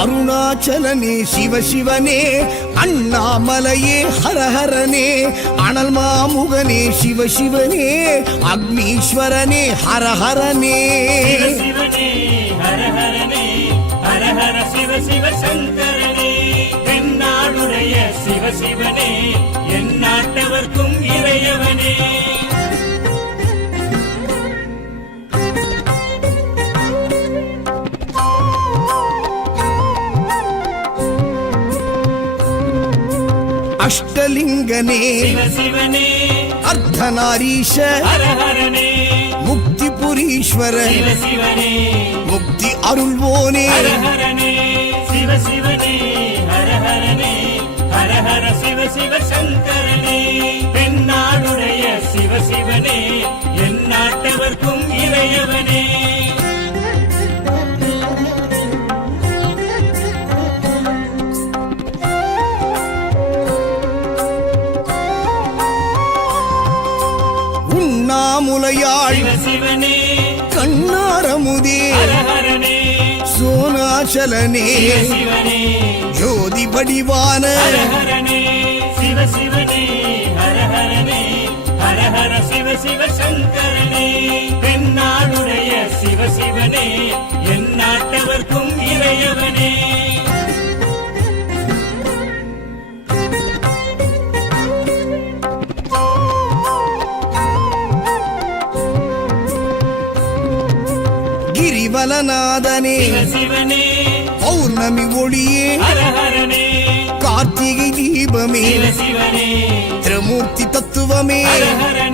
அருணாச்சலனே சிவசிவனே, அண்ணாமலையே ஹரஹரனே, அனல் மாமுகனே சிவசிவனே, அக்னீஸ்வரனே ஹரஹரனே. சிவசிவனே ஹரஹரனே, ஹரஹர சிவ சிவ சங்கரனே, தென்னாடுடைய சிவசிவனே, என் நாட்டவர்க்கும் இறையவனே. அஷ்டலிங்கனே சிவசிவனே, அர்த்தநாரீஷ ஹரஹரனே, முக்திபுரீஸ்வர சிவசிவனே, முக்தி அருள்வோனே. ஹரஹரனே சிவசிவனே, ஹரஹரனே, ஹரஹர சிவ சிவ சங்கரனே, தென்னாடுடைய சிவசிவனே, என் நாட்டவர்க்கும் இறையவனே. உண்ணாமுலையாள் சிவசிவனே, கண்ணாரமுதே ஹரஹரனே, சோனாச்சலனே சிவசிவனே, ஜோதி வடிவான ஹரஹரனே சிவசிவனே, ஹரஹரனே, ஹரஹர சிவ சிவ சங்கரனே, தென்னாடுடைய சிவசிவனே, என் நாட்டவர்க்கும் இறையவனே. கிரிவலநாதனே சிவசிவனே, பௌர்ணமி ஒளியே ஹரஹரனே, கார்த்திகை தீபமே சிவசிவனே, திரிமூர்த்தி தத்துவமே ஹரஹரனே,